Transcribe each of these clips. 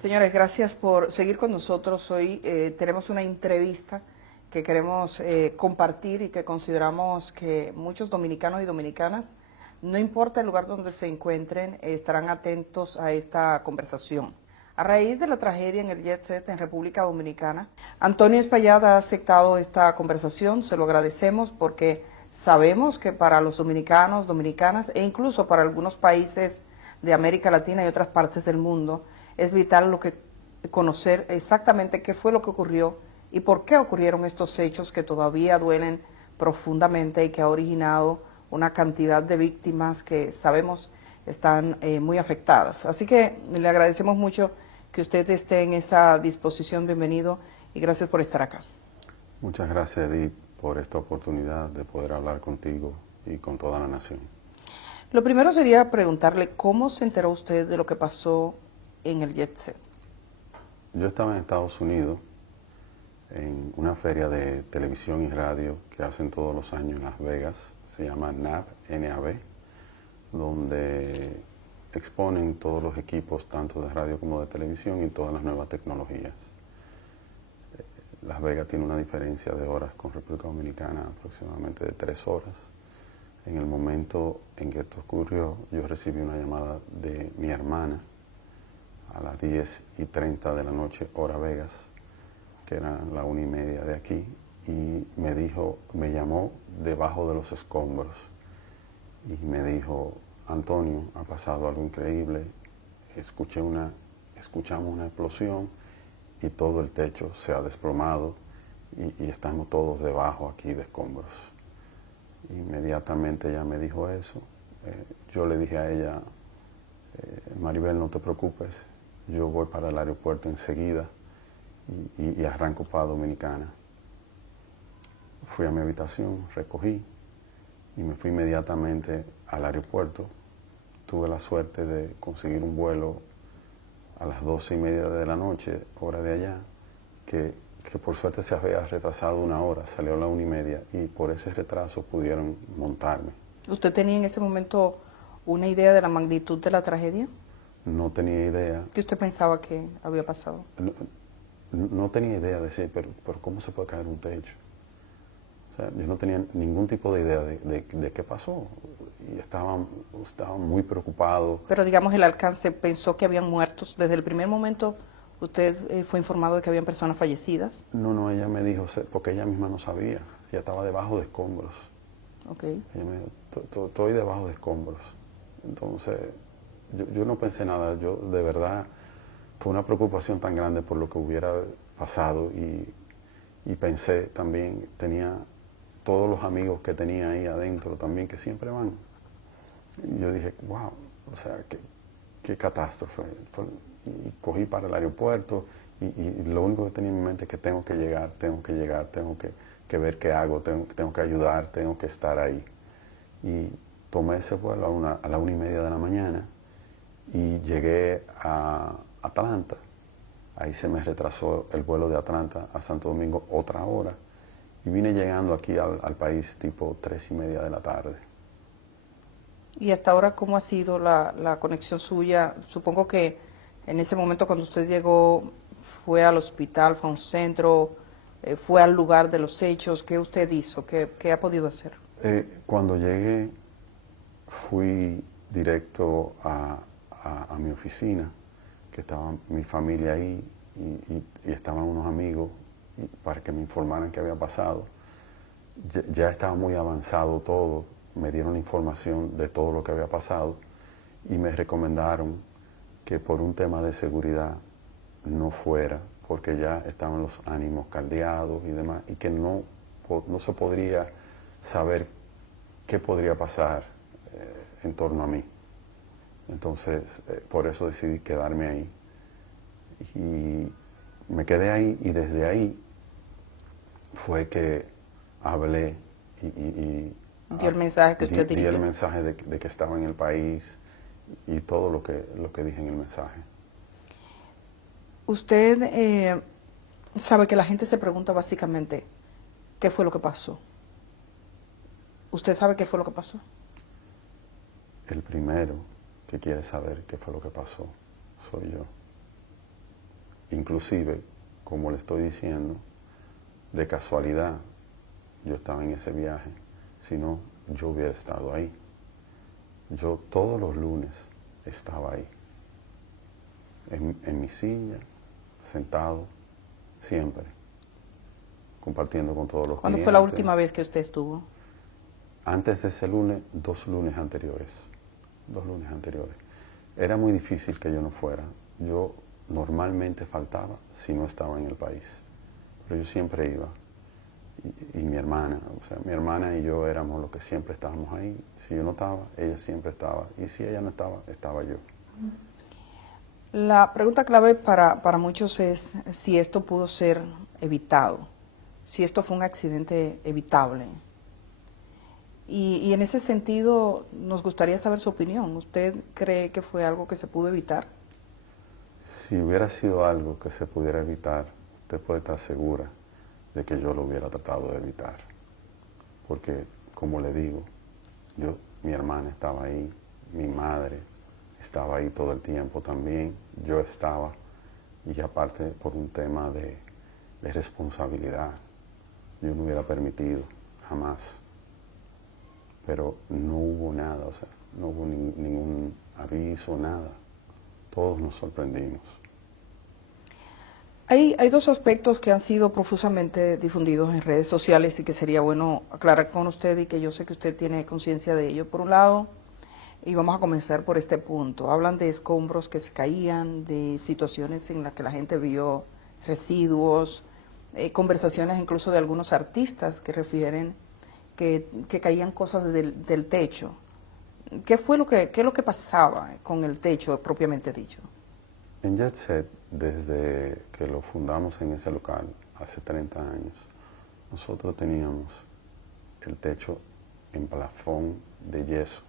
Señores, gracias por seguir con nosotros. Hoy tenemos una entrevista que queremos compartir y que consideramos que muchos dominicanos y dominicanas, no importa el lugar donde se encuentren, estarán atentos a esta conversación. A raíz de la tragedia en el Jet Set en República Dominicana, Antonio Espaillat ha aceptado esta conversación, se lo agradecemos porque sabemos que para los dominicanos, dominicanas e incluso para algunos países de América Latina y otras partes del mundo, es vital conocer exactamente qué fue lo que ocurrió y por qué ocurrieron estos hechos que todavía duelen profundamente y que ha originado una cantidad de víctimas que sabemos están muy afectadas. Así que le agradecemos mucho que usted esté en esa disposición. Bienvenido y gracias por estar acá. Muchas gracias, Edith, por esta oportunidad de poder hablar contigo y con toda la nación. Lo primero sería preguntarle cómo se enteró usted de lo que pasó en el Jet Set. Yo estaba en Estados Unidos en una feria de televisión y radio que hacen todos los años en Las Vegas, se llama NAB, donde exponen todos los equipos, tanto de radio como de televisión, y todas las nuevas tecnologías. Las Vegas tiene una diferencia de horas con República Dominicana, aproximadamente de 3 horas. En el momento en que esto ocurrió, yo recibí una llamada de mi hermana a las 10:30 de la noche, hora Vegas, que era la 1:30 de aquí, y me llamó debajo de los escombros y me dijo: Antonio, ha pasado algo increíble, escuchamos una explosión y todo el techo se ha desplomado y estamos todos debajo aquí de escombros. Inmediatamente ella me dijo eso. Yo le dije a ella: Maribel, no te preocupes, yo voy para el aeropuerto enseguida y arranco para Dominicana. Fui a mi habitación, recogí y me fui inmediatamente al aeropuerto. Tuve la suerte de conseguir un vuelo a las 12:30 de la noche, hora de allá, que por suerte se había retrasado 1 hora, salió a la 1:30 y por ese retraso pudieron montarme. ¿Usted tenía en ese momento una idea de la magnitud de la tragedia? No tenía idea. ¿Qué usted pensaba que había pasado? No tenía idea de decir, pero ¿cómo se puede caer un techo? O sea, yo no tenía ningún tipo de idea de qué pasó y estaba muy preocupado. Pero digamos el alcance, ¿pensó que habían muertos? Desde el primer momento usted fue informado de que habían personas fallecidas. No, ella me dijo, porque ella misma no sabía, ella estaba debajo de escombros. Okay. Ella me dijo, estoy debajo de escombros. Entonces, yo no pensé nada, yo de verdad, fue una preocupación tan grande por lo que hubiera pasado y pensé también, tenía todos los amigos que tenía ahí adentro también, que siempre van. Y yo dije, wow, o sea, qué catástrofe. Y cogí para el aeropuerto y lo único que tenía en mi mente es que tengo que llegar, tengo que ver qué hago, tengo que ayudar, tengo que estar ahí. Y tomé ese vuelo a la 1:30 de la mañana y llegué a Atlanta. Ahí se me retrasó el vuelo de Atlanta a Santo Domingo otra hora y vine llegando aquí al país tipo 3:30 de la tarde. ¿Y hasta ahora cómo ha sido la conexión suya? Supongo que en ese momento cuando usted llegó fue al hospital, fue a un centro, fue al lugar de los hechos. ¿Qué usted hizo? ¿Qué ha podido hacer? Cuando llegué fui directo a mi oficina, que estaba mi familia ahí y estaban unos amigos para que me informaran qué había pasado. Ya estaba muy avanzado todo, me dieron la información de todo lo que había pasado y me recomendaron que por un tema de seguridad no fuera, porque ya estaban los ánimos caldeados y demás, y que no se podría saber qué podría pasar en torno a mí. Entonces, por eso decidí quedarme ahí. Y me quedé ahí y desde ahí fue que hablé y dio el mensaje que usted di dirigió. el mensaje de que estaba en el país y todo lo que dije en el mensaje. Usted sabe que la gente se pregunta básicamente qué fue lo que pasó. ¿Usted sabe qué fue lo que pasó? El primero que quiere saber qué fue lo que pasó soy yo. inclusive, como le estoy diciendo, de casualidad yo estaba en ese viaje, si no, yo hubiera estado ahí. Yo todos los lunes estaba ahí, en mi silla, sentado, siempre, compartiendo con todos los ¿Cuándo clientes. fue la última vez que usted estuvo? Antes de ese lunes, 2 lunes anteriores. 2 lunes anteriores. Era muy difícil que yo no fuera. Yo normalmente faltaba si no estaba en el país. Pero yo siempre iba. Y mi hermana, o sea, mi hermana y yo éramos los que siempre estábamos ahí. Si yo no estaba, ella siempre estaba. Y si ella no estaba, estaba yo. La pregunta clave para muchos es si esto pudo ser evitado, si esto fue un accidente evitable. Y en ese sentido nos gustaría saber su opinión. ¿Usted cree que fue algo que se pudo evitar? Si hubiera sido algo que se pudiera evitar, usted puede estar segura de que yo lo hubiera tratado de evitar. Porque, como le digo, mi hermana estaba ahí, mi madre estaba ahí todo el tiempo también, yo estaba, y aparte por un tema de responsabilidad, yo no hubiera permitido, jamás. Pero no hubo nada, o sea, no hubo ningún aviso, nada. Todos nos sorprendimos. Hay 2 aspectos que han sido profusamente difundidos en redes sociales y que sería bueno aclarar con usted y que yo sé que usted tiene conciencia de ello. Por un lado, y vamos a comenzar por este punto, hablan de escombros que se caían, de situaciones en las que la gente vio residuos, conversaciones incluso de algunos artistas que refieren que caían cosas del techo. ¿Qué es lo que pasaba con el techo propiamente dicho? En Jet Set, desde que lo fundamos en ese local, hace 30 años, nosotros teníamos el techo en plafón de yeso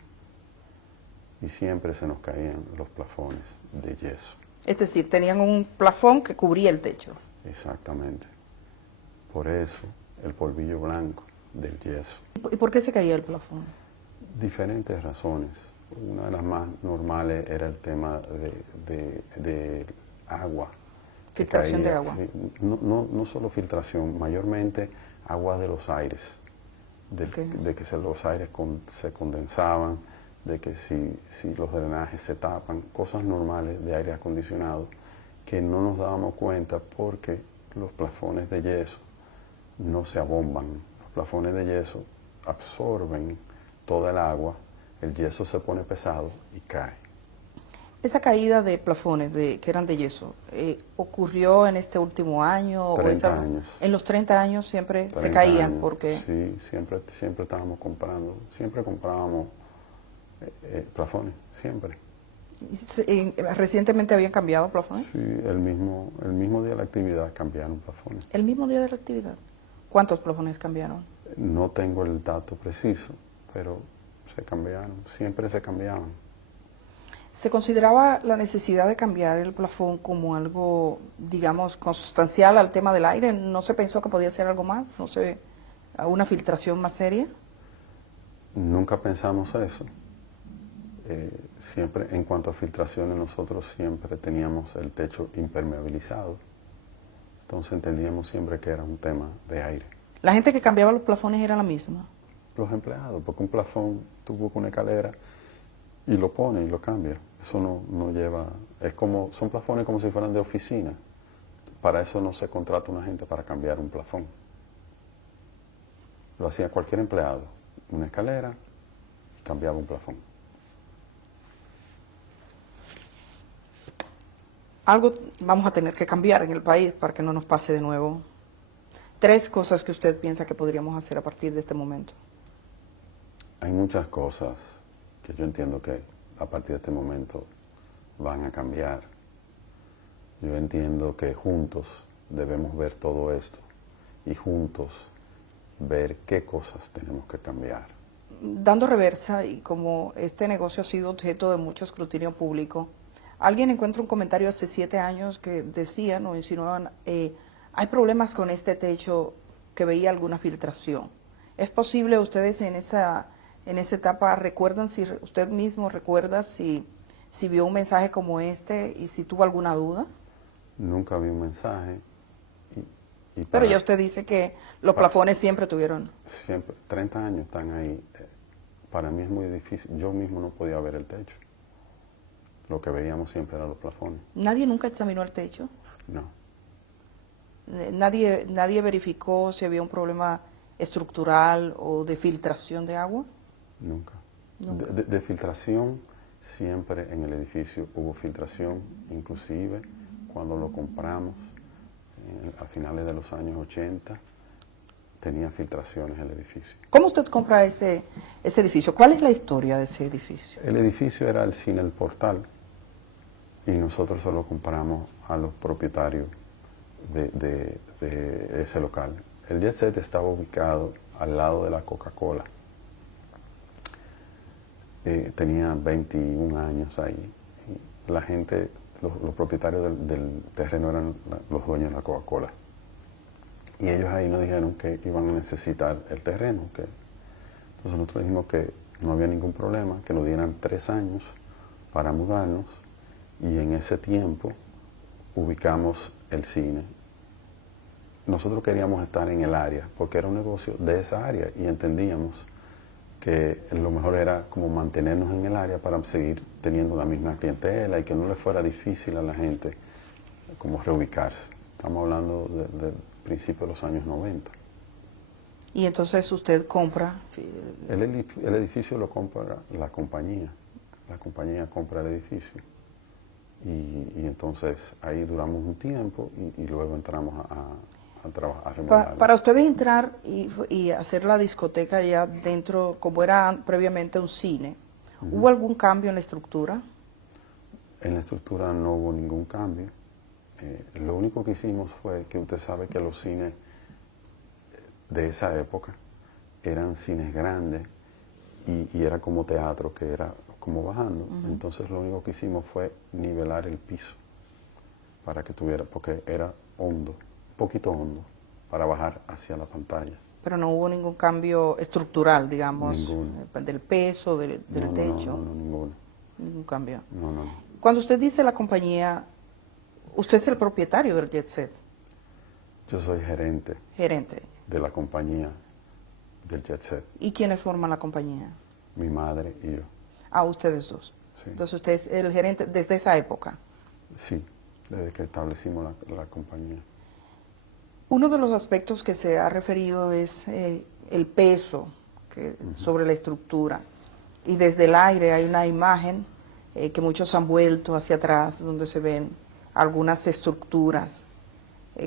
y siempre se nos caían los plafones de yeso. Es decir, tenían un plafón que cubría el techo. Exactamente. Por eso, el polvillo blanco del yeso. ¿Y por qué se caía el plafón? Diferentes razones. Una de las más normales era el tema de agua. Filtración de agua. No solo filtración, mayormente agua de los aires. De que los aires se condensaban, de que si los drenajes se tapan, cosas normales de aire acondicionado que no nos dábamos cuenta porque los plafones de yeso no se abomban. Los plafones de yeso absorben toda el agua, el yeso se pone pesado y cae. Esa caída de plafones que eran de yeso, ¿ocurrió en este último año? 30 años. En los 30 años siempre se 30 caían, años, porque... Sí, siempre estábamos comprando, siempre comprábamos plafones, siempre. ¿Recientemente habían cambiado plafones? Sí, el mismo día de la actividad cambiaron plafones. ¿El mismo día de la actividad? ¿Cuántos plafones cambiaron? No tengo el dato preciso, pero se cambiaron, siempre se cambiaban. ¿Se consideraba la necesidad de cambiar el plafón como algo, digamos, consustancial al tema del aire? ¿No se pensó que podía ser algo más? ¿No se una filtración más seria? Nunca pensamos eso. Siempre, en cuanto a filtraciones, nosotros siempre teníamos el techo impermeabilizado. Entonces entendíamos siempre que era un tema de aire. ¿La gente que cambiaba los plafones era la misma? Los empleados, porque un plafón, tú buscas una escalera y lo pone y lo cambia. Eso no lleva, son plafones como si fueran de oficina. Para eso no se contrata una gente para cambiar un plafón. Lo hacía cualquier empleado, una escalera, cambiaba un plafón. Algo vamos a tener que cambiar en el país para que no nos pase de nuevo. 3 cosas que usted piensa que podríamos hacer a partir de este momento. Hay muchas cosas que yo entiendo que a partir de este momento van a cambiar. Yo entiendo que juntos debemos ver todo esto y juntos ver qué cosas tenemos que cambiar. Dando reversa, y como este negocio ha sido objeto de mucho escrutinio público, alguien encuentra un comentario hace 7 años que decían o insinuaban, hay problemas con este techo, que veía alguna filtración. ¿Es posible ustedes en esa etapa recuerdan, si usted mismo recuerda si vio un mensaje como este y si tuvo alguna duda? nunca vi un mensaje. Y Pero ya usted dice que los plafones siempre tuvieron. Siempre, 30 años están ahí. Para mí es muy difícil. Yo mismo no podía ver el techo. Lo que veíamos siempre eran los plafones. ¿Nadie nunca examinó el techo? No, ¿Nadie verificó si había un problema estructural o de filtración de agua? nunca. Nunca. De filtración, siempre en el edificio hubo filtración, inclusive cuando lo compramos a finales de los años 80, tenía filtraciones el edificio. ¿Cómo usted compra ese edificio? ¿Cuál es la historia de ese edificio? El edificio era el cine El Portal y nosotros solo compramos a los propietarios de ese local. El Jet Set estaba ubicado al lado de la Coca-Cola. Tenía 21 años ahí. Y la gente, los propietarios del terreno eran los dueños de la Coca-Cola. Y ellos ahí nos dijeron que iban a necesitar el terreno. Entonces nosotros dijimos que no había ningún problema, que nos dieran 3 años para mudarnos. Y en ese tiempo ubicamos el cine. Nosotros queríamos estar en el área, porque era un negocio de esa área y entendíamos que lo mejor era como mantenernos en el área para seguir teniendo la misma clientela y que no le fuera difícil a la gente como reubicarse. Estamos hablando del principio de los años 90. Y entonces usted compra. El edificio lo compra la compañía compra el edificio. Y entonces ahí duramos un tiempo y luego entramos a trabajar, a remodelar. Para ustedes entrar y hacer la discoteca ya dentro, como era previamente un cine, ¿hubo algún cambio en la estructura? En la estructura no hubo ningún cambio. Lo único que hicimos fue que usted sabe que los cines de esa época eran cines grandes y era como teatro, que era como bajando. Entonces lo único que hicimos fue nivelar el piso para que tuviera, porque era hondo, un poquito hondo, para bajar hacia la pantalla. Pero no hubo ningún cambio estructural, digamos, Ninguno. del peso, del techo. No, ninguno. Ningún cambio. No. Cuando usted dice la compañía, usted es el propietario del Jet Set, Yo soy gerente gerente. de la compañía del Jet Set. ¿Y quiénes forman la compañía? Mi madre y yo. Ah, ustedes dos. Sí. Entonces usted es el gerente desde esa época. Sí, desde que establecimos la compañía. Uno de los aspectos que se ha referido es el peso sobre la estructura. Y desde el aire hay una imagen que muchos han vuelto hacia atrás, donde se ven algunas estructuras.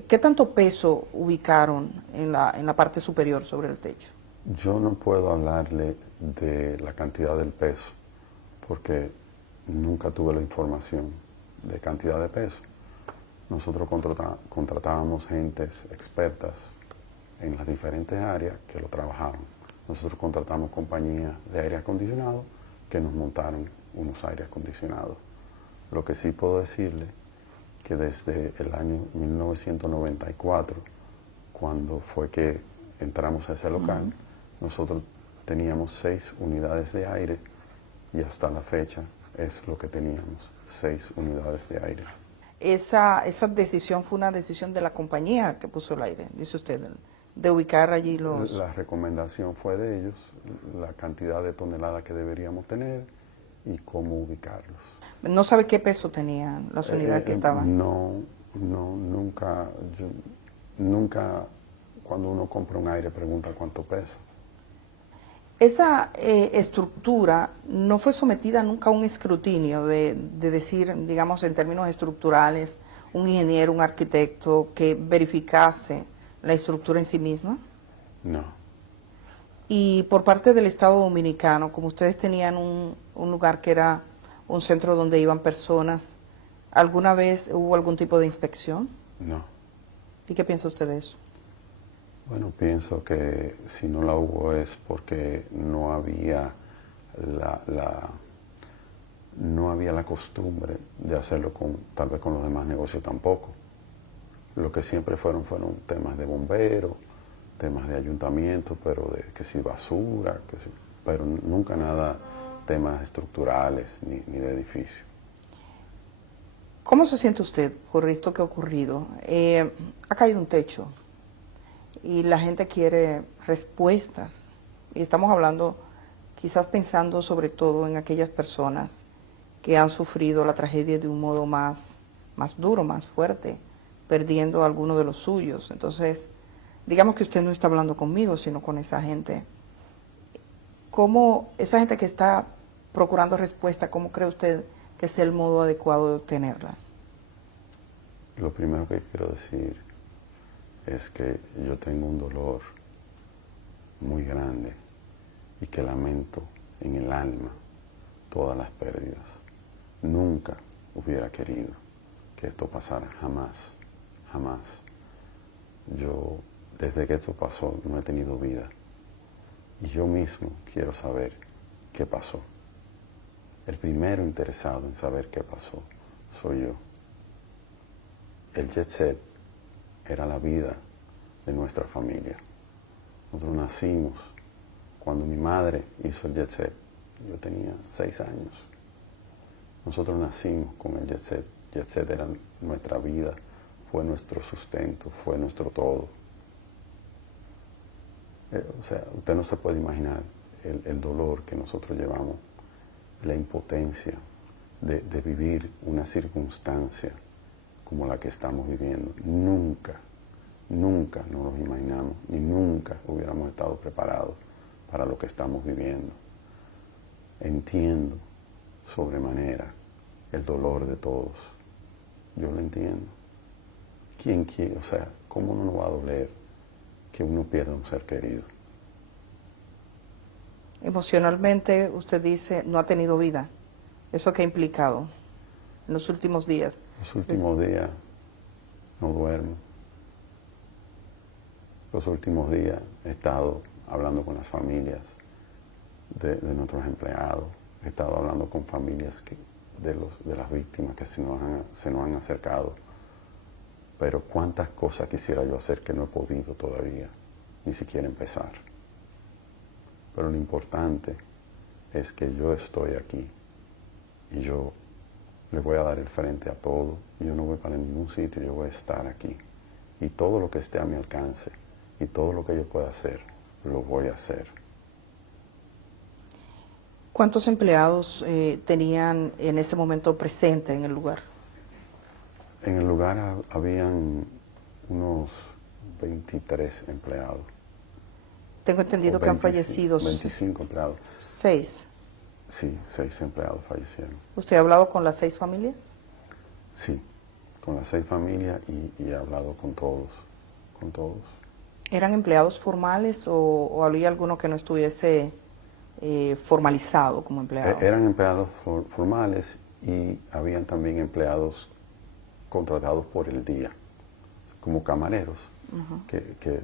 ¿Qué tanto peso ubicaron en la parte superior sobre el techo? Yo no puedo hablarle de la cantidad del peso, porque nunca tuve la información de cantidad de peso. Nosotros contratábamos gentes expertas en las diferentes áreas que lo trabajaban. Nosotros contratamos compañías de aire acondicionado que nos montaron unos aires acondicionados. Lo que sí puedo decirle que desde el año 1994, cuando fue que entramos a ese local, nosotros teníamos 6 unidades de aire y hasta la fecha es lo que teníamos, 6 unidades de aire. Esa decisión fue una decisión de la compañía que puso el aire, dice usted, de ubicar allí los... La recomendación fue de ellos, la cantidad de toneladas que deberíamos tener y cómo ubicarlos. ¿No sabe qué peso tenían las unidades que estaban? Nunca cuando uno compra un aire pregunta cuánto pesa. Esa estructura no fue sometida nunca a un escrutinio de decir, digamos, en términos estructurales, un ingeniero, un arquitecto que verificase la estructura en sí misma. No. Y por parte del Estado Dominicano, como ustedes tenían un lugar que era un centro donde iban personas, ¿alguna vez hubo algún tipo de inspección? No. ¿Y qué piensa usted de eso? Bueno, pienso que si no la hubo es porque no había la costumbre de hacerlo tal vez con los demás negocios tampoco. Lo que siempre fueron temas de bomberos, temas de ayuntamiento, pero que si basura, pero nunca nada temas estructurales ni de edificio. ¿Cómo se siente usted por esto que ha ocurrido? Ha caído un techo y la gente quiere respuestas. Y estamos hablando, quizás pensando sobre todo en aquellas personas que han sufrido la tragedia de un modo más duro, más fuerte, perdiendo a alguno de los suyos. Entonces, digamos que usted no está hablando conmigo, sino con esa gente. ¿Cómo esa gente que está procurando respuesta, cómo cree usted que es el modo adecuado de obtenerla? Lo primero que quiero decir es que yo tengo un dolor muy grande y que lamento en el alma todas las pérdidas. Nunca hubiera querido que esto pasara, jamás, jamás. Yo, desde que esto pasó, no he tenido vida. Y yo mismo quiero saber qué pasó. El primero interesado en saber qué pasó soy yo. El jet set era la vida de nuestra familia. Nosotros nacimos cuando mi madre hizo el jet set. Yo tenía 6 años. Nosotros nacimos con el jet set. Jet set era nuestra vida, fue nuestro sustento, fue nuestro todo. O sea, usted no se puede imaginar el dolor que nosotros llevamos, la impotencia de vivir una circunstancia como la que estamos viviendo. Nunca, nunca nos lo imaginamos, ni nunca hubiéramos estado preparados para lo que estamos viviendo. Entiendo sobremanera el dolor de todos. Yo lo entiendo. ¿Quién quiere? O sea, ¿cómo no nos va a doler que uno pierda un ser querido? Emocionalmente, usted dice, no ha tenido vida. ¿Eso qué ha implicado en los últimos días? Los últimos días no duermo. Los últimos días he estado hablando con las familias de nuestros empleados. He estado hablando con familias de las víctimas que se nos han acercado. Pero cuántas cosas quisiera yo hacer que no he podido todavía, ni siquiera empezar. Pero lo importante es que yo estoy aquí y yo le voy a dar el frente a todo. Yo no voy para ningún sitio, yo voy a estar aquí. Y todo lo que esté a mi alcance y todo lo que yo pueda hacer, lo voy a hacer. ¿Cuántos empleados tenían en ese momento presente en el lugar? En el lugar habían unos 23 empleados. Tengo entendido que han fallecido 25 empleados. 6. Sí, 6 empleados fallecieron. ¿Usted ha hablado con las 6 familias? Sí, con las 6 familias y he hablado con todos, con todos. ¿Eran empleados formales o había alguno que no estuviese formalizado como empleado? Eran empleados formales y habían también empleados contratados por el día, como camareros, que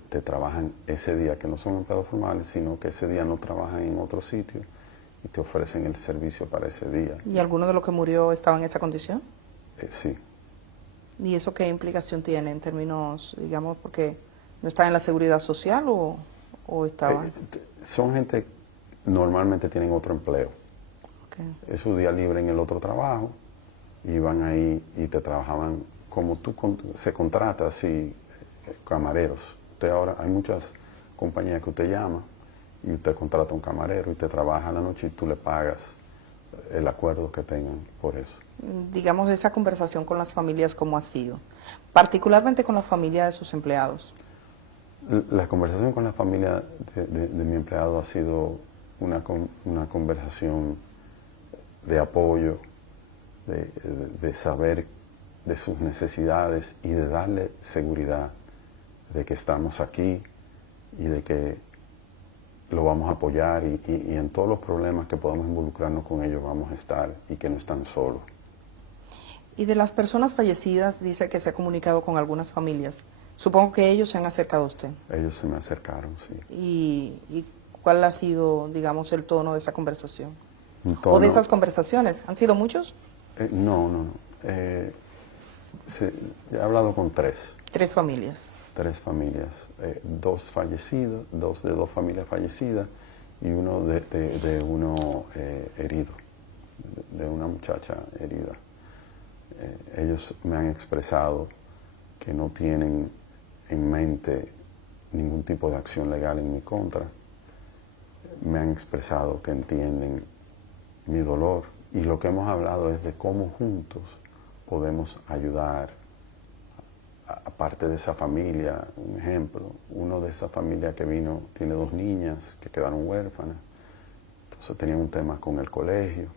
te trabajan ese día, que no son empleados formales, sino que ese día no trabajan en otro sitio y te ofrecen el servicio para ese día. ¿Y alguno de los que murió estaba en esa condición? Sí. ¿Y eso qué implicación tiene en términos, digamos, porque no está en la seguridad social o estaba? Son gente que normalmente tienen otro empleo. Okay. Es su día libre en el otro trabajo, iban ahí y te trabajaban como tú se contrata así, camareros. Usted ahora, hay muchas compañías que usted llama y usted contrata a un camarero y te trabaja a la noche y tú le pagas el acuerdo que tengan por eso. Digamos, esa conversación con las familias, ¿cómo ha sido? Particularmente con la familia de sus empleados. La conversación con la familia de mi empleado ha sido una conversación de apoyo, de saber de sus necesidades y de darle seguridad de que estamos aquí y de que lo vamos a apoyar y en todos los problemas que podamos involucrarnos con ellos vamos a estar y que no están solos. Y de las personas fallecidas, dice que se ha comunicado con algunas familias. Supongo que ellos se han acercado a usted. Ellos se me acercaron, sí. ¿Y cuál ha sido, digamos, el tono de esa conversación? ¿O de esas conversaciones? ¿Han sido muchos? No. He hablado con 3. 3 familias. 3 familias. 2 fallecidos, 2 de 2 familias fallecidas y uno de uno herido, de una muchacha herida. Ellos me han expresado que no tienen en mente ningún tipo de acción legal en mi contra. Me han expresado que entienden mi dolor y lo que hemos hablado es de cómo juntos podemos ayudar a parte de esa familia. Un ejemplo, uno de esa familia que vino tiene 2 niñas que quedaron huérfanas, entonces tenían un tema con el colegio,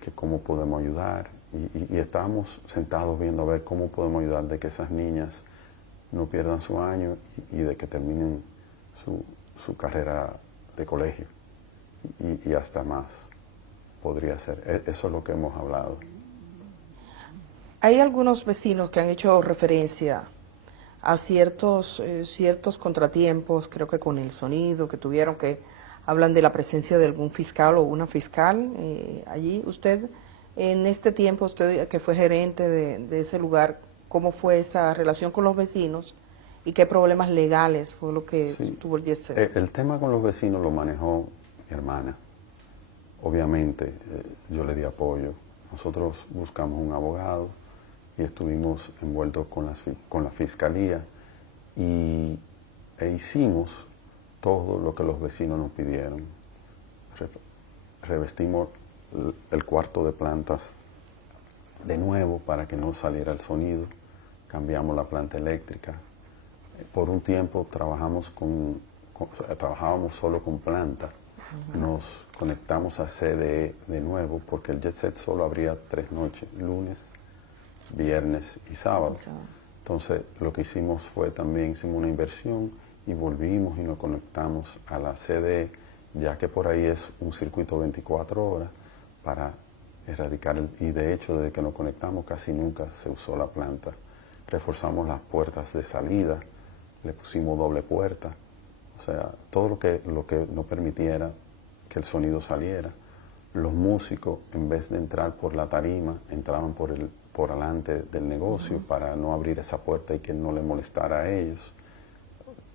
que cómo podemos ayudar, y estábamos sentados viendo a ver cómo podemos ayudar de que esas niñas no pierdan su año y de que terminen su carrera de colegio y hasta más podría ser. Eso es lo que hemos hablado. Hay algunos vecinos que han hecho referencia a ciertos contratiempos, creo que con el sonido que tuvieron, que hablan de la presencia de algún fiscal o una fiscal allí. Usted, en este tiempo, usted que fue gerente de ese lugar, ¿cómo fue esa relación con los vecinos y qué problemas legales fue lo que tuvo el Jet Set? El tema con los vecinos lo manejó mi hermana. Obviamente, yo le di apoyo. Nosotros buscamos un abogado y estuvimos envueltos con la fiscalía e hicimos todo lo que los vecinos nos pidieron. Revestimos el cuarto de plantas de nuevo para que no saliera el sonido. Cambiamos la planta eléctrica. Por un tiempo trabajábamos solo con planta. Nos conectamos a CDE de nuevo porque el Jet Set solo abría 3 noches, lunes, viernes y sábado. Entonces lo que hicimos fue también hicimos una inversión y volvimos y nos conectamos a la CDE, ya que por ahí es un circuito 24 horas para erradicar y de hecho desde que nos conectamos casi nunca se usó la planta. Reforzamos las puertas de salida, le pusimos doble puerta, o sea, todo lo que no permitiera que el sonido saliera. Los músicos, en vez de entrar por la tarima, entraban por delante del negocio para no abrir esa puerta y que no le molestara a ellos.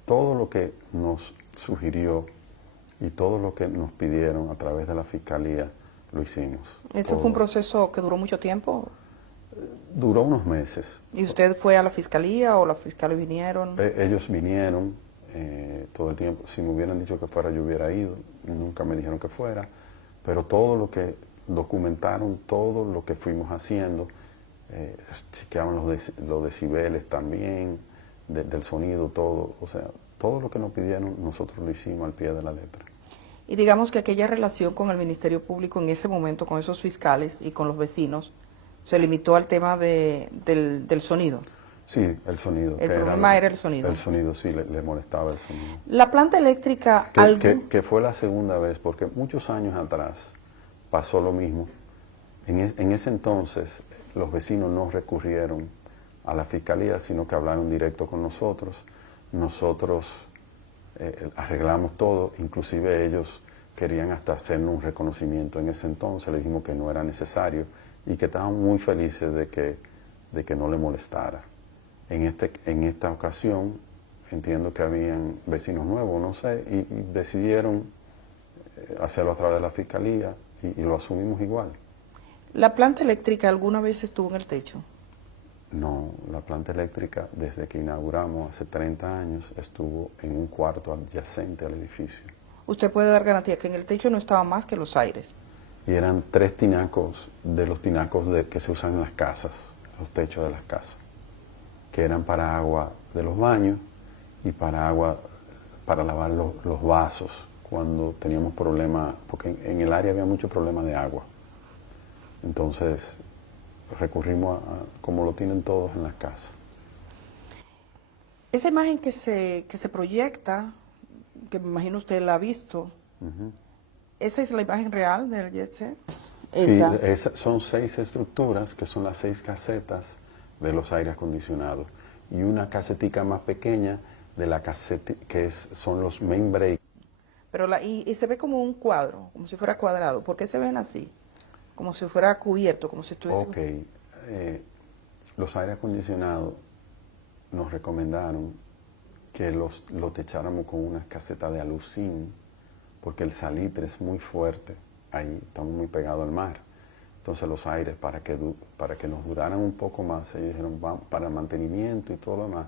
Todo lo que nos sugirió y todo lo que nos pidieron a través de la fiscalía, lo hicimos. ¿Eso fue un proceso que duró mucho tiempo? Duró unos meses. ¿Y usted fue a la fiscalía o los fiscales vinieron? Ellos vinieron todo el tiempo. Si me hubieran dicho que fuera, yo hubiera ido. Nunca me dijeron que fuera. Pero todo lo que documentaron, todo lo que fuimos haciendo, chequeaban los decibeles también, del sonido, todo. O sea, todo lo que nos pidieron, nosotros lo hicimos al pie de la letra. Y digamos que aquella relación con el Ministerio Público en ese momento, con esos fiscales y con los vecinos, se limitó al tema del sonido. Sí, el sonido. El problema era el sonido. El sonido, sí, le molestaba el sonido. La planta eléctrica... Que fue la segunda vez, porque muchos años atrás pasó lo mismo. En ese entonces los vecinos no recurrieron a la fiscalía, sino que hablaron directo con nosotros. Nosotros arreglamos todo, inclusive ellos querían hasta hacernos un reconocimiento en ese entonces. Les dijimos que no era necesario y que estaban muy felices de que no le molestara. En esta ocasión entiendo que habían vecinos nuevos, no sé, y decidieron hacerlo a través de la fiscalía y lo asumimos igual. ¿La planta eléctrica alguna vez estuvo en el techo? No, la planta eléctrica desde que inauguramos hace 30 años estuvo en un cuarto adyacente al edificio. Usted puede dar garantía que en el techo no estaba más que los aires. Y eran 3 tinacos de los tinacos que se usan en las casas, los techos de las casas, que eran para agua de los baños y para agua para lavar los vasos cuando teníamos problemas, porque en el área había mucho problema de agua. Entonces recurrimos a como lo tienen todos en las casas. Esa imagen que se proyecta, que me imagino usted la ha visto, ¿esa es la imagen real del Jet Set? Sí, son 6 estructuras que son las 6 casetas de los aires acondicionados y una casetica más pequeña de la caseta son los main break. Pero y se ve como un cuadro, como si fuera cuadrado. ¿Por qué se ven así? Como si fuera cubierto, como si estuviese... Ok, los aires acondicionados nos recomendaron que lo techáramos con una caseta de aluzinc porque el salitre es muy fuerte, ahí estamos muy pegados al mar Entonces los aires, para que nos duraran un poco más, ellos dijeron, para el mantenimiento y todo lo demás,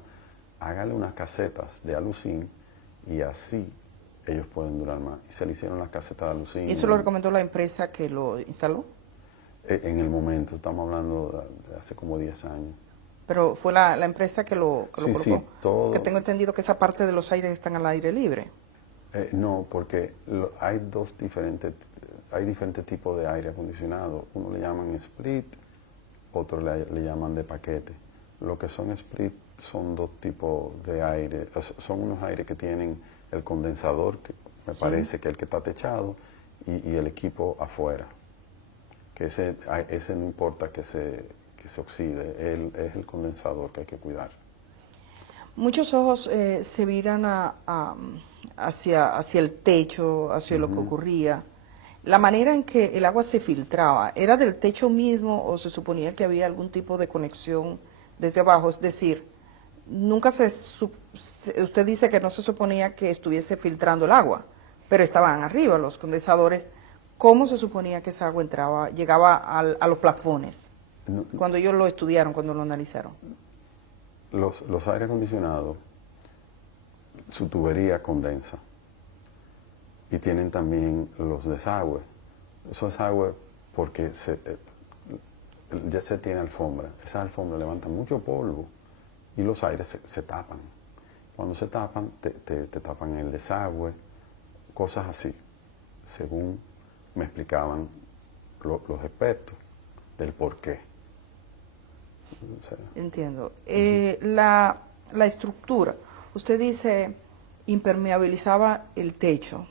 hágale unas casetas de alucín y así ellos pueden durar más. Y se le hicieron las casetas de alucín. ¿Y eso lo recomendó la empresa que lo instaló? En el momento, estamos hablando de hace como 10 años. Pero fue la empresa que lo Sí, colocó. sí, todo. Que tengo entendido que esa parte de los aires están al aire libre. No, porque hay diferentes tipos de aire acondicionado. Uno le llaman split, otro le llaman de paquete. Lo que son split son dos tipos de aire. Son unos aires que tienen el condensador, que me parece que es el que está techado, y el equipo afuera. Que ese no importa que se oxide, es el condensador que hay que cuidar. Muchos ojos se viran hacia el techo, hacia lo que ocurría. La manera en que el agua se filtraba, ¿era del techo mismo o se suponía que había algún tipo de conexión desde abajo? Es decir, nunca usted dice que no se suponía que estuviese filtrando el agua, pero estaban arriba los condensadores. ¿Cómo se suponía que esa agua llegaba a los plafones? Cuando ellos lo estudiaron, cuando lo analizaron. Los aire acondicionados, su tubería condensa y tienen también los desagües. Esos desagües, porque ya se tiene alfombra, esas alfombras levantan mucho polvo y los aires se tapan. Cuando se tapan, te tapan el desagüe, cosas así, según me explicaban los expertos del por qué. O sea, entiendo. La estructura, usted dice impermeabilizaba el techo.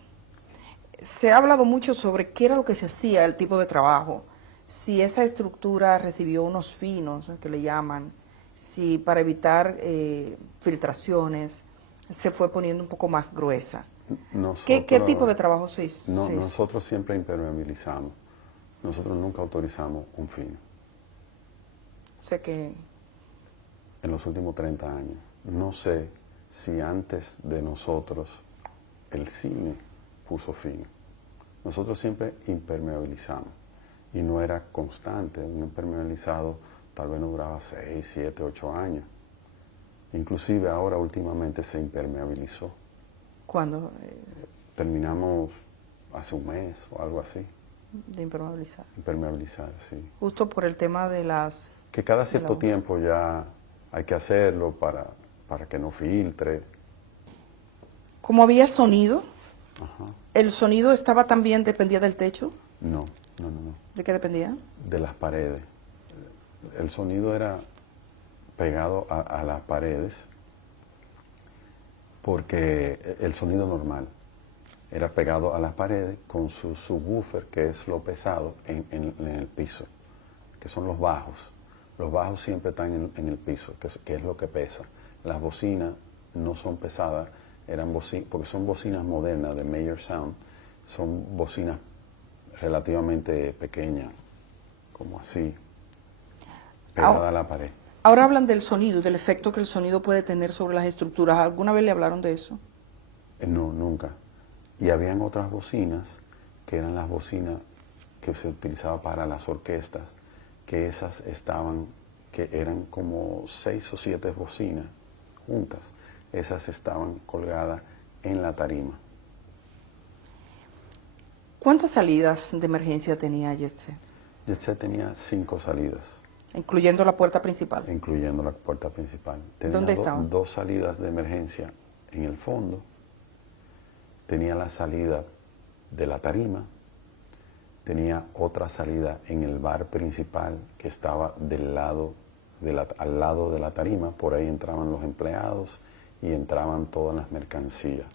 Se ha hablado mucho sobre qué era lo que se hacía, el tipo de trabajo, si esa estructura recibió unos finos, que le llaman, si para evitar filtraciones se fue poniendo un poco más gruesa. ¿Qué tipo de trabajo se hizo? Nosotros siempre impermeabilizamos. Nosotros nunca autorizamos un fino. Sé que... En los últimos 30 años. No sé si antes de nosotros el cine puso fino. Nosotros siempre impermeabilizamos y no era constante. Un impermeabilizado tal vez no duraba 6, 7, 8 años. Inclusive ahora últimamente se impermeabilizó. ¿Cuándo? Terminamos hace un mes o algo así. De impermeabilizar. Impermeabilizar, sí. Justo por el tema de las... Que cada cierto tiempo ya hay que hacerlo para que no filtre. ¿Cómo había sonido? ¿El sonido dependía del techo? No. ¿De qué dependía? De las paredes. El sonido era pegado a las paredes porque el sonido normal era pegado a las paredes con su subwoofer, que es lo pesado, en el piso, que son los bajos. Los bajos siempre están en el piso, que es lo que pesa. Las bocinas no son pesadas, porque son bocinas modernas de Meyer Sound, son bocinas relativamente pequeñas, como así, pegadas a la pared. Ahora hablan del sonido, del efecto que el sonido puede tener sobre las estructuras. ¿Alguna vez le hablaron de eso? No, nunca. Y habían otras bocinas, que eran las bocinas que se utilizaban para las orquestas, que esas que eran como 6 o 7 bocinas juntas. Esas estaban colgadas en la tarima. ¿Cuántas salidas de emergencia tenía Jetset? Jetset tenía 5 salidas. Incluyendo la puerta principal. Incluyendo la puerta principal. Tenía ¿Dónde estaban? 2 salidas de emergencia en el fondo. Tenía la salida de la tarima. Tenía otra salida en el bar principal que estaba al lado de la tarima. Por ahí entraban los empleados y entraban todas las mercancías.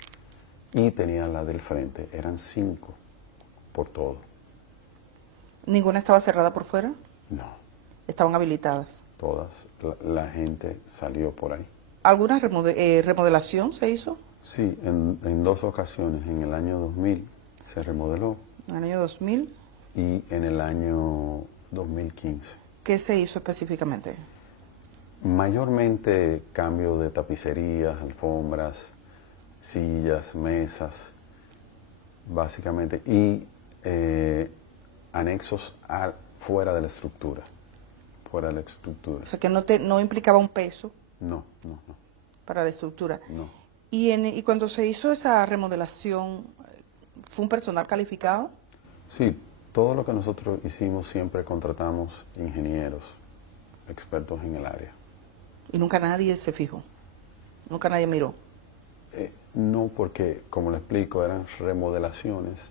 Y tenía la del frente. Eran 5 por todo. ¿Ninguna estaba cerrada por fuera? No. Estaban habilitadas. Todas. La gente salió por ahí. ¿Alguna remodelación se hizo? Sí, en 2 ocasiones. En el año 2000 se remodeló. En el año 2000. Y en el año 2015. ¿Qué se hizo específicamente? Mayormente cambio de tapicerías, alfombras, sillas, mesas, básicamente, y anexos fuera de la estructura, fuera de la estructura. O sea, que no implicaba un peso No, para la estructura. no. Y cuando se hizo esa remodelación, ¿fue un personal calificado? Sí, todo lo que nosotros hicimos siempre contratamos ingenieros, expertos en el área. Y nunca nadie se fijó, nunca nadie miró. No, porque, como le explico, eran remodelaciones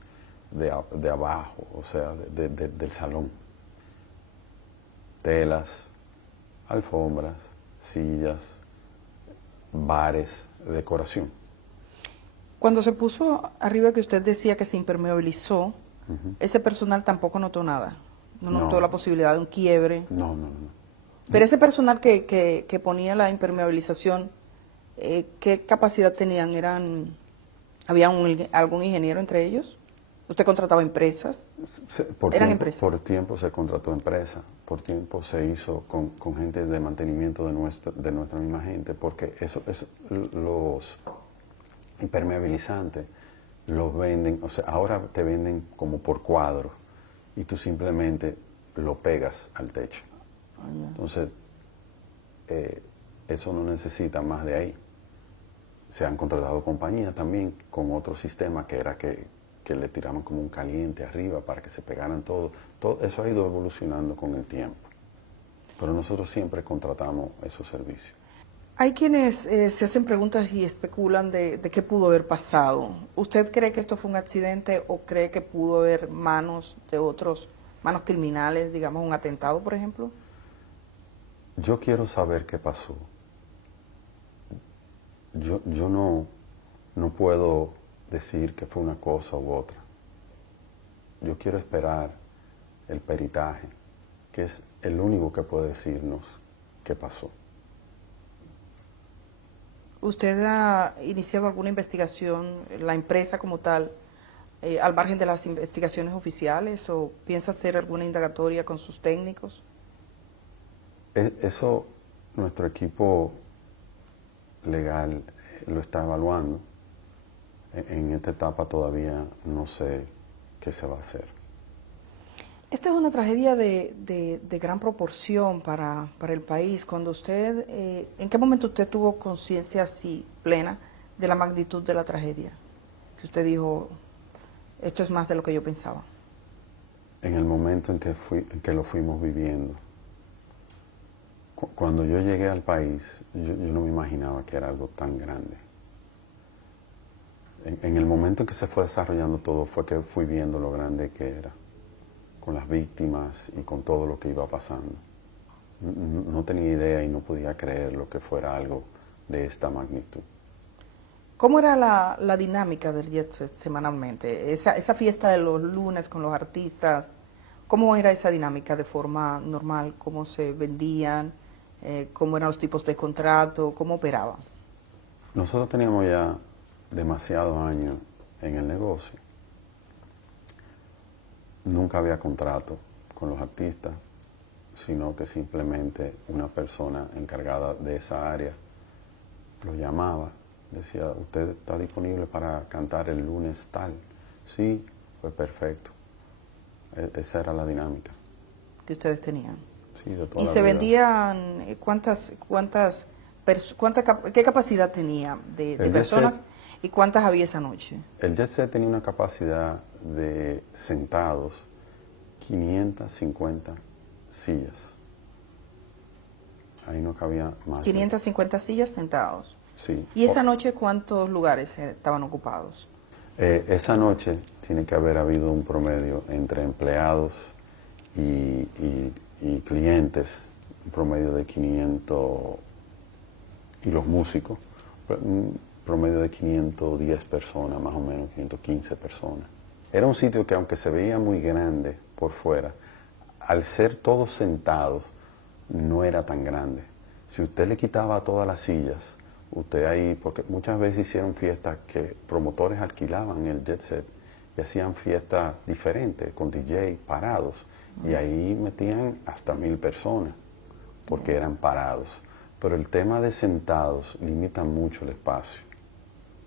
de abajo, o sea, del salón. Telas, alfombras, sillas, bares, decoración. Cuando se puso arriba que usted decía que se impermeabilizó, ese personal tampoco notó nada. No notó No. la posibilidad de un quiebre. No. Pero ese personal que ponía la impermeabilización, ¿qué capacidad tenían? ¿Había algún ingeniero entre ellos? ¿Usted contrataba empresas? ¿Eran empresas? Por tiempo se contrató empresa, por tiempo se hizo con gente de mantenimiento de nuestra misma gente, porque los impermeabilizantes los venden, o sea, ahora te venden como por cuadro y tú simplemente lo pegas al techo. Entonces, eso no necesita más de ahí. Se han contratado compañías también con otro sistema que era que le tiraban como un caliente arriba para que se pegaran todo. Todo eso ha ido evolucionando con el tiempo. Pero nosotros siempre contratamos esos servicios. Hay quienes se hacen preguntas y especulan de qué pudo haber pasado. ¿Usted cree que esto fue un accidente o cree que pudo haber manos criminales, digamos un atentado, por ejemplo? Yo quiero saber qué pasó. Yo no puedo decir que fue una cosa u otra. Yo quiero esperar el peritaje, que es el único que puede decirnos qué pasó. ¿Usted ha iniciado alguna investigación, la empresa como tal, al margen de las investigaciones oficiales, o piensa hacer alguna indagatoria con sus técnicos? Eso nuestro equipo legal lo está evaluando. En esta etapa todavía no sé qué se va a hacer. Esta es una tragedia de gran proporción para el país. Cuando usted, ¿en qué momento usted tuvo conciencia así plena de la magnitud de la tragedia? Que usted dijo, esto es más de lo que yo pensaba. En el momento en que lo fuimos viviendo. Cuando yo llegué al país, yo no me imaginaba que era algo tan grande. En el momento en que se fue desarrollando todo fue que fui viendo lo grande que era, con las víctimas y con todo lo que iba pasando. No tenía idea y no podía creer lo que fuera algo de esta magnitud. ¿Cómo era la dinámica del Jet Set semanalmente? Esa fiesta de los lunes con los artistas, ¿cómo era esa dinámica de forma normal? ¿Cómo se vendían? ¿Cómo eran los tipos de contrato? ¿Cómo operaban? Nosotros teníamos ya demasiados años en el negocio. Nunca había contrato con los artistas, sino que simplemente una persona encargada de esa área lo llamaba, decía, ¿usted está disponible para cantar el lunes tal? Sí, pues perfecto. Esa era la dinámica. Que ustedes tenían. Sí, de toda ¿Y la se vida. vendían qué capacidad tenía de personas y cuántas había esa noche? El Jet Set tenía una capacidad de sentados 550 sillas. Ahí no cabía más. 550 sillas sentados. Sí. ¿Y esa noche cuántos lugares estaban ocupados? Esa noche tiene que haber habido un promedio entre empleados y clientes, un promedio de 500, y los músicos, un promedio de 510 personas, más o menos 515 personas. Era un sitio que, aunque se veía muy grande por fuera, al ser todos sentados, no era tan grande. Si usted le quitaba todas las sillas, usted ahí, porque muchas veces hicieron fiestas que promotores alquilaban el Jet Set y hacían fiestas diferentes, con DJ parados, y ahí metían hasta 1000 personas, porque eran parados. Pero el tema de sentados limita mucho el espacio.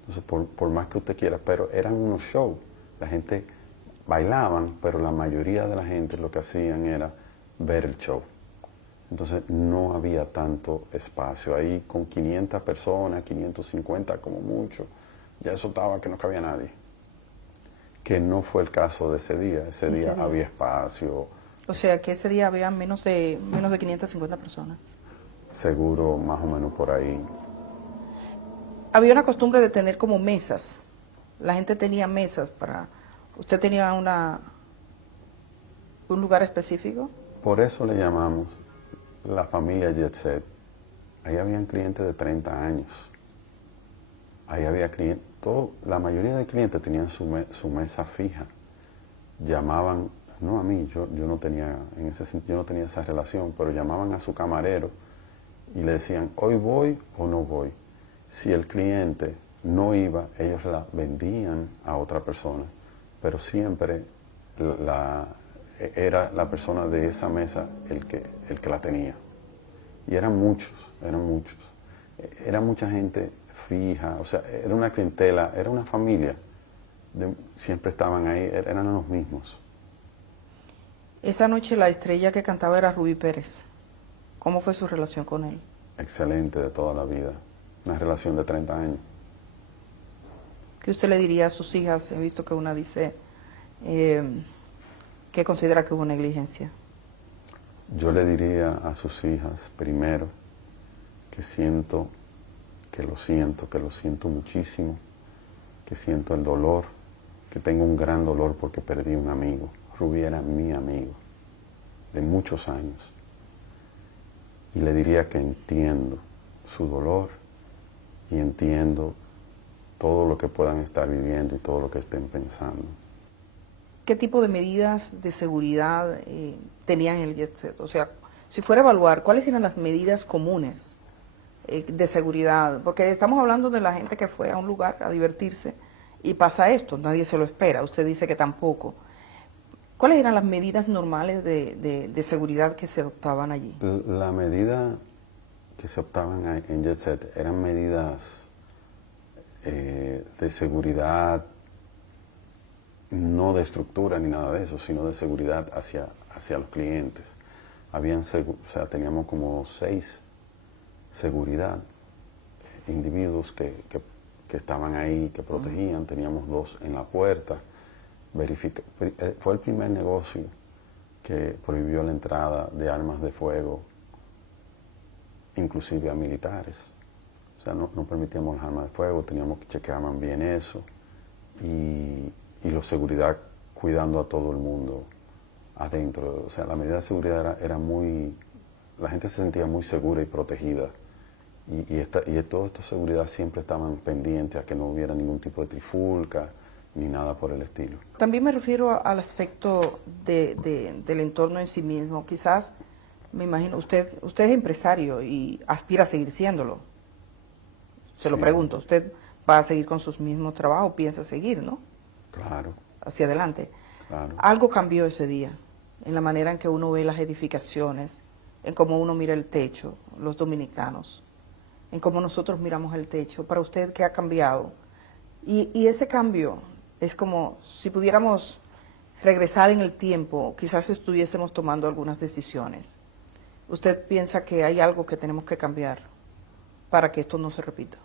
Entonces, por más que usted quiera, pero eran unos shows. La gente bailaban, pero la mayoría de la gente lo que hacían era ver el show. Entonces no había tanto espacio. Ahí con 500 personas, 550 como mucho, ya eso estaba que no cabía nadie. Que no fue el caso de ese día. Ese día había espacio. O sea, que ese día había menos de 550 personas. Seguro, más o menos por ahí. Había una costumbre de tener como mesas. La gente tenía mesas para... ¿Usted tenía un lugar específico? Por eso le llamamos la familia Jet Set. Ahí habían clientes de 30 años. Ahí había clientes, la mayoría de clientes tenían su mesa fija. Llamaban, no a mí, yo no tenía, en ese sentido, yo no tenía esa relación, pero llamaban a su camarero y le decían, hoy voy o no voy. Si el cliente no iba, ellos la vendían a otra persona, pero siempre era la persona de esa mesa el que la tenía. Y eran muchos. Era mucha gente fija, o sea, era una clientela, era una familia. Siempre estaban ahí, eran los mismos. Esa noche la estrella que cantaba era Rubí Pérez. ¿Cómo fue su relación con él? Excelente, de toda la vida. Una relación de 30 años. ¿Qué usted le diría a sus hijas? He visto que una dice que considera que hubo negligencia. Yo le diría a sus hijas, primero, que lo siento muchísimo, que siento el dolor, que tengo un gran dolor porque perdí un amigo. Rubí era mi amigo, de muchos años. Y le diría que entiendo su dolor y entiendo todo lo que puedan estar viviendo y todo lo que estén pensando. ¿Qué tipo de medidas de seguridad tenían en el Jet Set? O sea, si fuera a evaluar, ¿cuáles eran las medidas comunes de seguridad? Porque estamos hablando de la gente que fue a un lugar a divertirse y pasa esto, nadie se lo espera, usted dice que tampoco. ¿Cuáles eran las medidas normales de seguridad que se adoptaban allí? La medida que se optaban en Jet Set eran medidas de seguridad, no de estructura ni nada de eso, sino de seguridad hacia los clientes. Teníamos como 6 seguridad, individuos que estaban ahí, que protegían, teníamos 2 en la puerta. Fue el primer negocio que prohibió la entrada de armas de fuego, inclusive a militares. O sea, no permitíamos las armas de fuego, teníamos que chequear bien eso. Y la seguridad cuidando a todo el mundo adentro. O sea, la medida de seguridad era muy... La gente se sentía muy segura y protegida. Y toda esta seguridad siempre estaban pendientes a que no hubiera ningún tipo de trifulca ni nada por el estilo. También me refiero al aspecto del entorno en sí mismo. Quizás, me imagino, usted es empresario y aspira a seguir siéndolo. Se lo pregunto, ¿usted va a seguir con sus mismos trabajos? ¿Piensa seguir, no? Claro. Hacia adelante. Claro. Algo cambió ese día, en la manera en que uno ve las edificaciones, en cómo uno mira el techo, los dominicanos, en cómo nosotros miramos el techo. Para usted, ¿qué ha cambiado? Y ese cambio es como si pudiéramos regresar en el tiempo, quizás estuviésemos tomando algunas decisiones. ¿Usted piensa que hay algo que tenemos que cambiar para que esto no se repita?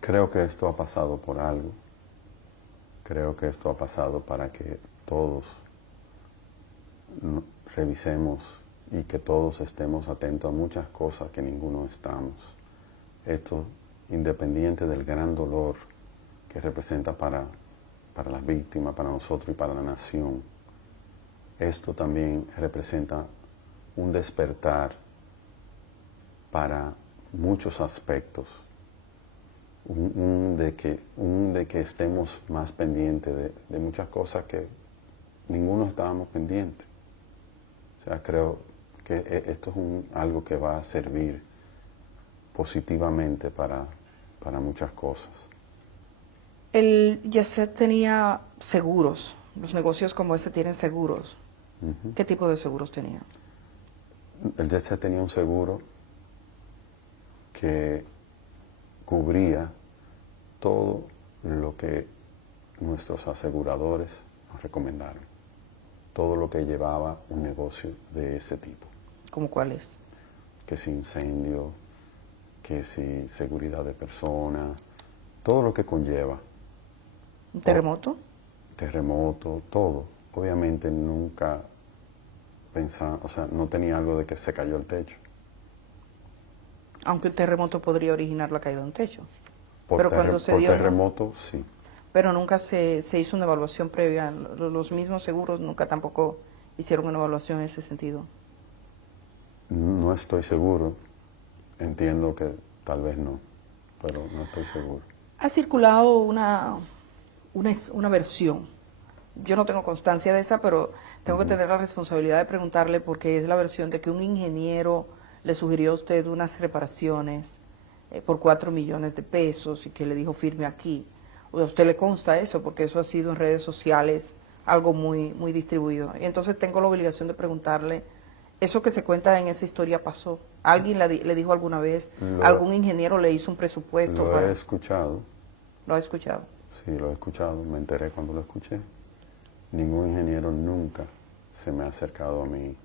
Creo que esto ha pasado por algo. Creo que esto ha pasado para que todos revisemos y que todos estemos atentos a muchas cosas que ninguno estamos. Esto independiente del gran dolor que representa para las víctimas, para nosotros y para la nación. Esto también representa un despertar para muchos aspectos, de que estemos más pendientes de muchas cosas que ninguno estábamos pendientes. O sea, creo que esto es algo que va a servir positivamente para muchas cosas. El Jet Set tenía seguros, los negocios como este tienen seguros. ¿Qué tipo de seguros tenía? El Jet Set tenía un seguro que cubría todo lo que nuestros aseguradores nos recomendaron. todo lo que llevaba un negocio de ese tipo. ¿Cómo cuál es? Que si incendio, que si seguridad de personas, todo lo que conlleva. ¿Un terremoto? Terremoto, todo. Obviamente nunca pensaba, o sea, no tenía algo de que se cayó el techo. Aunque un terremoto podría originar la caída de un techo. Por, Pero cuando se por dio, ¿no? terremoto, sí. Pero nunca se hizo una evaluación previa. Los mismos seguros nunca tampoco hicieron una evaluación en ese sentido. No estoy seguro. Entiendo que tal vez no, pero no estoy seguro. Ha circulado una versión. Yo no tengo constancia de esa, pero tengo que tener la responsabilidad de preguntarle porque es la versión de que un ingeniero le sugirió a usted unas reparaciones por 4 millones de pesos y que le dijo firme aquí. O sea, a usted le consta eso porque eso ha sido en redes sociales algo muy distribuido. Y entonces tengo la obligación de preguntarle, ¿eso que se cuenta en esa historia pasó? ¿Alguien le dijo alguna vez? ¿Algún ingeniero le hizo un presupuesto? Lo he escuchado. ¿Lo ha escuchado? Sí, lo he escuchado. Me enteré cuando lo escuché. Ningún ingeniero nunca se me ha acercado a mí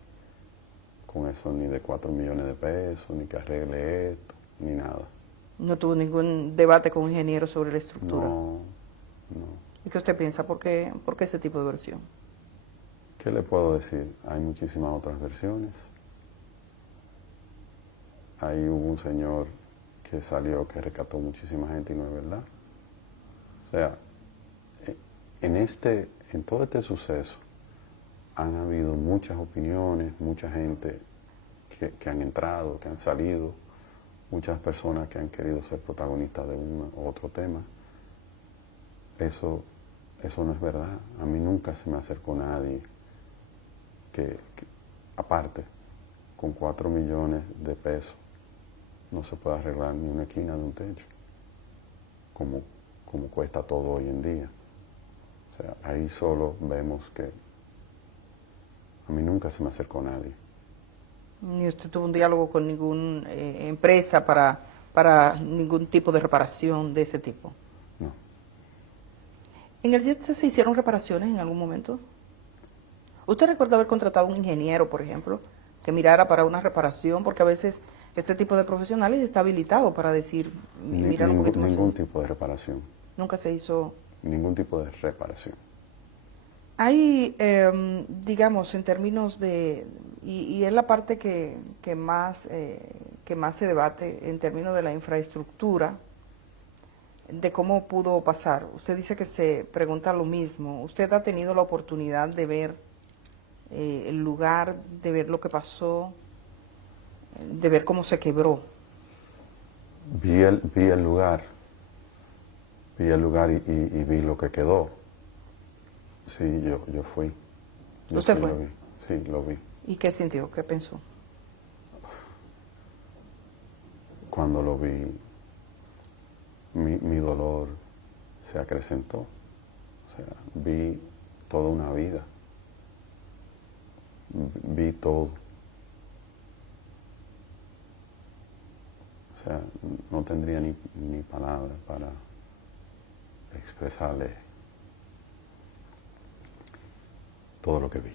con eso, ni de 4 millones de pesos, ni que arregle esto, ni nada. No tuvo ningún debate con un ingeniero sobre la estructura. No, no. ¿Y qué usted piensa? ¿Por qué ese tipo de versión? ¿Qué le puedo decir? Hay muchísimas otras versiones. Ahí hubo un señor que salió, que rescató muchísima gente y no es verdad. O sea, en todo este suceso han habido muchas opiniones, mucha gente que han entrado, que han salido, muchas personas que han querido ser protagonistas de uno u otro tema. Eso no es verdad. A mí nunca se me acercó nadie que aparte, con 4 millones de pesos no se puede arreglar ni una esquina de un techo, como cuesta todo hoy en día. O sea, ahí solo vemos que a mí nunca se me acercó nadie. ¿Ni usted tuvo un diálogo con ninguna empresa para ningún tipo de reparación de ese tipo? No. ¿En el JET se hicieron reparaciones en algún momento? ¿Usted recuerda haber contratado a un ingeniero, por ejemplo, que mirara para una reparación? Porque a veces este tipo de profesionales está habilitado para decir, mirar un poquito más. Ningún tipo de reparación. Nunca se hizo. Ningún tipo de reparación. Hay, digamos, en términos de, y es la parte que más se debate en términos de la infraestructura, de cómo pudo pasar. Usted dice que se pregunta lo mismo. ¿Usted ha tenido la oportunidad de ver el lugar, de ver lo que pasó, de ver cómo se quebró? Vi el lugar y vi lo que quedó. Sí, yo fui. ¿Usted sí fue? Lo vi. Sí, lo vi. ¿Y qué sintió? ¿Qué pensó? Cuando lo vi, mi dolor se acrecentó. O sea, vi toda una vida. Vi todo. O sea, no tendría ni palabras para expresarle todo lo que vi.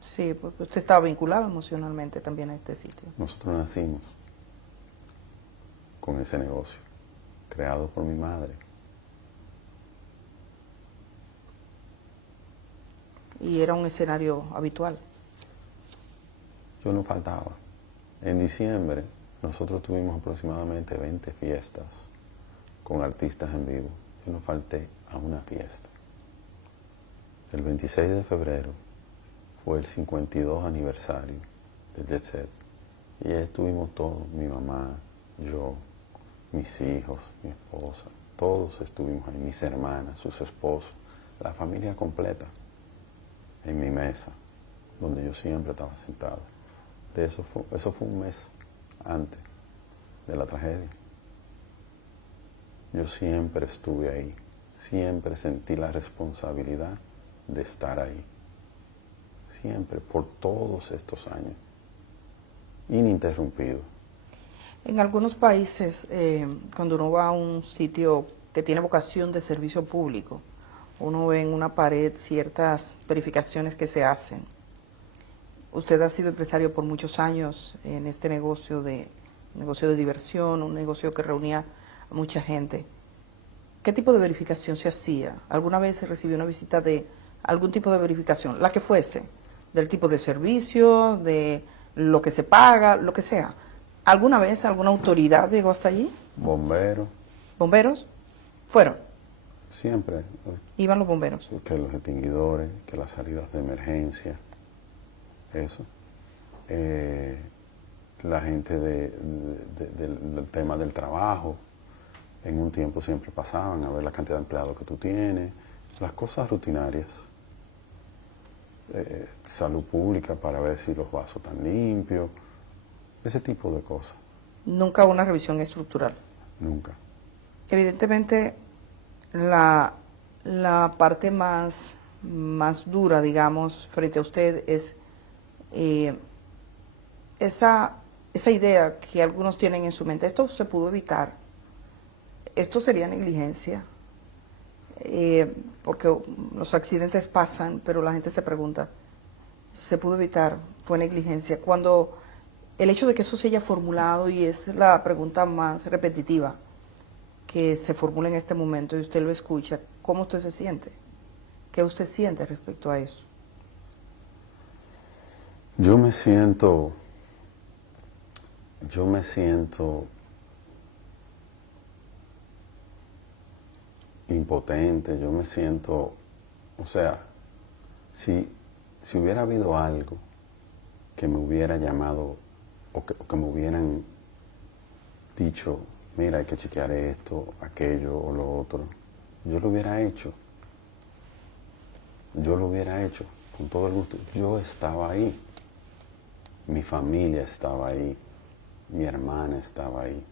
Sí, porque usted estaba vinculado emocionalmente también a este sitio. Nosotros nacimos con ese negocio, creado por mi madre. Y era un escenario habitual. Yo no faltaba. En diciembre nosotros tuvimos aproximadamente 20 fiestas con artistas en vivo. Yo no falté a una fiesta. El 26 de febrero fue el 52 aniversario del Jet Set. Y ahí estuvimos todos, mi mamá, yo, mis hijos, mi esposa, todos estuvimos ahí, mis hermanas, sus esposos, la familia completa, en mi mesa, donde yo siempre estaba sentado. Eso fue un mes antes de la tragedia. Yo siempre estuve ahí, siempre sentí la responsabilidad de estar ahí. Siempre, por todos estos años, ininterrumpido. En algunos países, cuando uno va a un sitio que tiene vocación de servicio público, uno ve en una pared ciertas verificaciones que se hacen. Usted ha sido empresario por muchos años en este negocio de diversión, un negocio que reunía a mucha gente. ¿Qué tipo de verificación se hacía? ¿Alguna vez se recibió una visita de algún tipo de verificación? La que fuese, del tipo de servicio, de lo que se paga, lo que sea. ¿Alguna vez alguna autoridad llegó hasta allí? Bomberos, ¿Bomberos? ¿Fueron? siempre, ¿Iban los bomberos? que los extinguidores, que las salidas de emergencia, eso. La gente del tema del trabajo, en un tiempo siempre pasaban a ver la cantidad de empleados que tú tienes, las cosas rutinarias. Salud pública para ver si los vasos están limpios, ese tipo de cosas. Nunca una revisión estructural. Nunca. Evidentemente, la parte más dura, digamos, frente a usted es esa idea que algunos tienen en su mente. Esto se pudo evitar. Esto sería negligencia. Porque los accidentes pasan, pero la gente se pregunta, ¿se pudo evitar? ¿Fue negligencia? Cuando el hecho de que eso se haya formulado, y es la pregunta más repetitiva que se formula en este momento y usted lo escucha, ¿cómo usted se siente? ¿Qué usted siente respecto a eso? Yo me siento impotente, yo me siento, o sea, si hubiera habido algo que me hubiera llamado o que me hubieran dicho, mira, hay que chequear esto, aquello o lo otro, yo lo hubiera hecho. Yo lo hubiera hecho con todo el gusto. Yo estaba ahí. Mi familia estaba ahí. Mi hermana estaba ahí.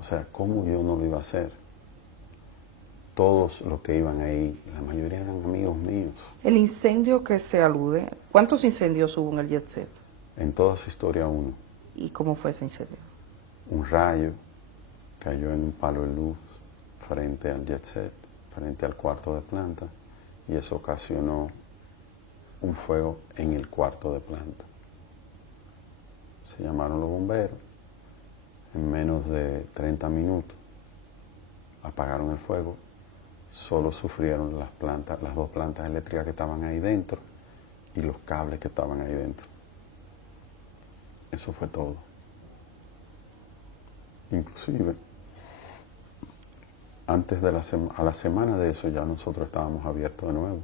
O sea, ¿cómo yo no lo iba a hacer? Todos los que iban ahí, la mayoría eran amigos míos. El incendio que se alude, ¿cuántos incendios hubo en el Jet Set? En toda su historia uno. ¿Y cómo fue ese incendio? Un rayo cayó en un palo de luz frente al Jet Set, frente al cuarto de planta, y eso ocasionó un fuego en el cuarto de planta. Se llamaron los bomberos, en menos de 30 minutos apagaron el fuego, solo sufrieron las dos plantas eléctricas que estaban ahí dentro y los cables que estaban ahí dentro. Eso fue todo. Inclusive, antes de a la semana de eso ya nosotros estábamos abiertos de nuevo.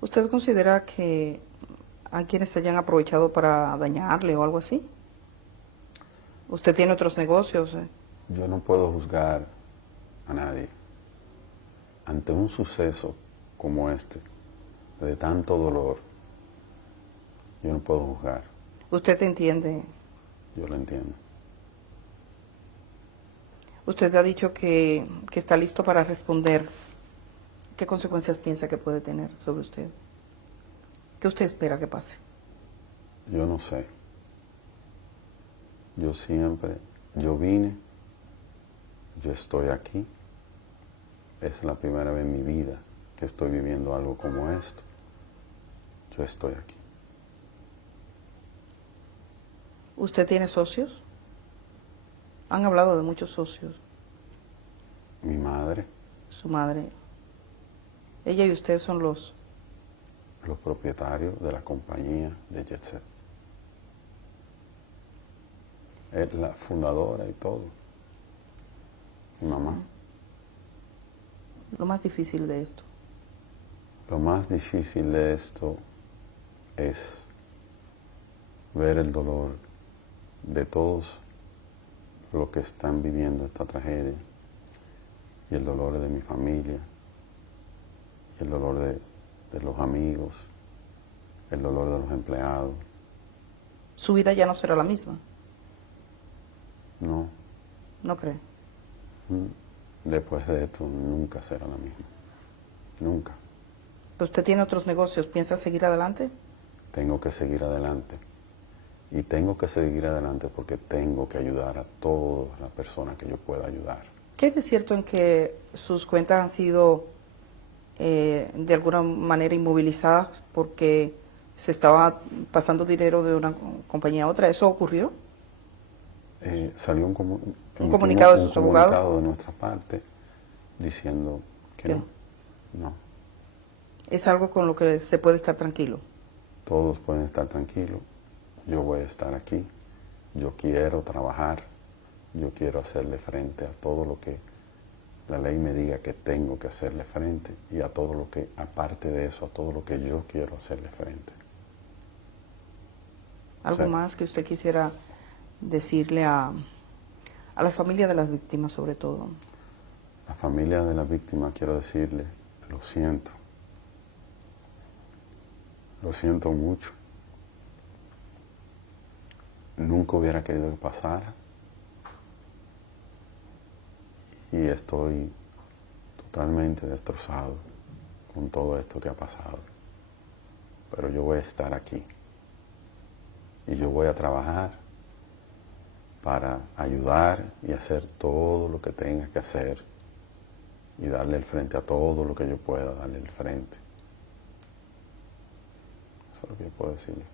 ¿Usted considera que hay quienes se hayan aprovechado para dañarle o algo así? ¿Usted tiene otros negocios? Yo no puedo juzgar a nadie. Ante un suceso como este, de tanto dolor, yo no puedo juzgar. ¿Usted entiende? Yo lo entiendo. Usted ha dicho que está listo para responder. ¿Qué consecuencias piensa que puede tener sobre usted? ¿Qué usted espera que pase? Yo no sé. Yo vine, yo estoy aquí. Es la primera vez en mi vida que estoy viviendo algo como esto. Yo estoy aquí. ¿Usted tiene socios? Han hablado de muchos socios. Mi madre. Su madre. Ella y usted son los Propietarios de la compañía de Jet Set. Es la fundadora y todo. Mi mamá. Lo más difícil de esto. Lo más difícil de esto es ver el dolor de todos los que están viviendo esta tragedia y el dolor de mi familia y el dolor de los amigos, el dolor de los empleados. ¿Su vida ya no será la misma? No. ¿No cree? Después de esto nunca será la misma. Nunca. ¿Usted tiene otros negocios? ¿Piensa seguir adelante? Tengo que seguir adelante. Y tengo que seguir adelante porque tengo que ayudar a todas las personas que yo pueda ayudar. ¿Qué es de cierto en que sus cuentas han sido de alguna manera inmovilizadas porque se estaba pasando dinero de una compañía a otra? ¿Eso ocurrió? Salió un comunicado de sus abogados. comunicado de nuestra parte diciendo que no. No. ¿Es algo con lo que se puede estar tranquilo? Todos pueden estar tranquilos. Yo voy a estar aquí. Yo quiero trabajar. Yo quiero hacerle frente a todo lo que la ley me diga que tengo que hacerle frente y a todo lo que, aparte de eso, a todo lo que yo quiero hacerle frente. ¿Algo más que usted quisiera decirle a las familias de las víctimas, sobre todo? La familia de las víctimas, quiero decirle, lo siento. Lo siento mucho. Nunca hubiera querido que pasara. Y estoy totalmente destrozado con todo esto que ha pasado. Pero yo voy a estar aquí. Y yo voy a trabajar para ayudar y hacer todo lo que tenga que hacer y darle el frente a todo lo que yo pueda darle el frente. Eso es lo que yo puedo decirle.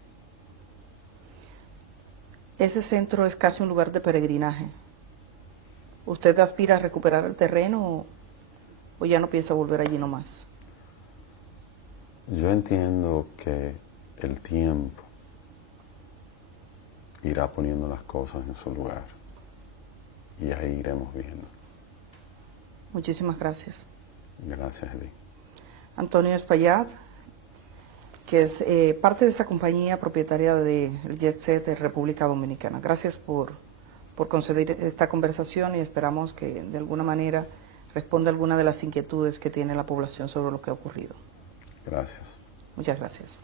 Ese centro es casi un lugar de peregrinaje. ¿Usted aspira a recuperar el terreno o ya no piensa volver allí nomás? Yo entiendo que el tiempo irá poniendo las cosas en su lugar y ahí iremos viendo. Muchísimas gracias. Gracias, Edith. Antonio Espaillat, que es parte de esa compañía propietaria del Jet Set de República Dominicana. Gracias por conceder esta conversación y esperamos que de alguna manera responda a alguna de las inquietudes que tiene la población sobre lo que ha ocurrido. Gracias. Muchas gracias.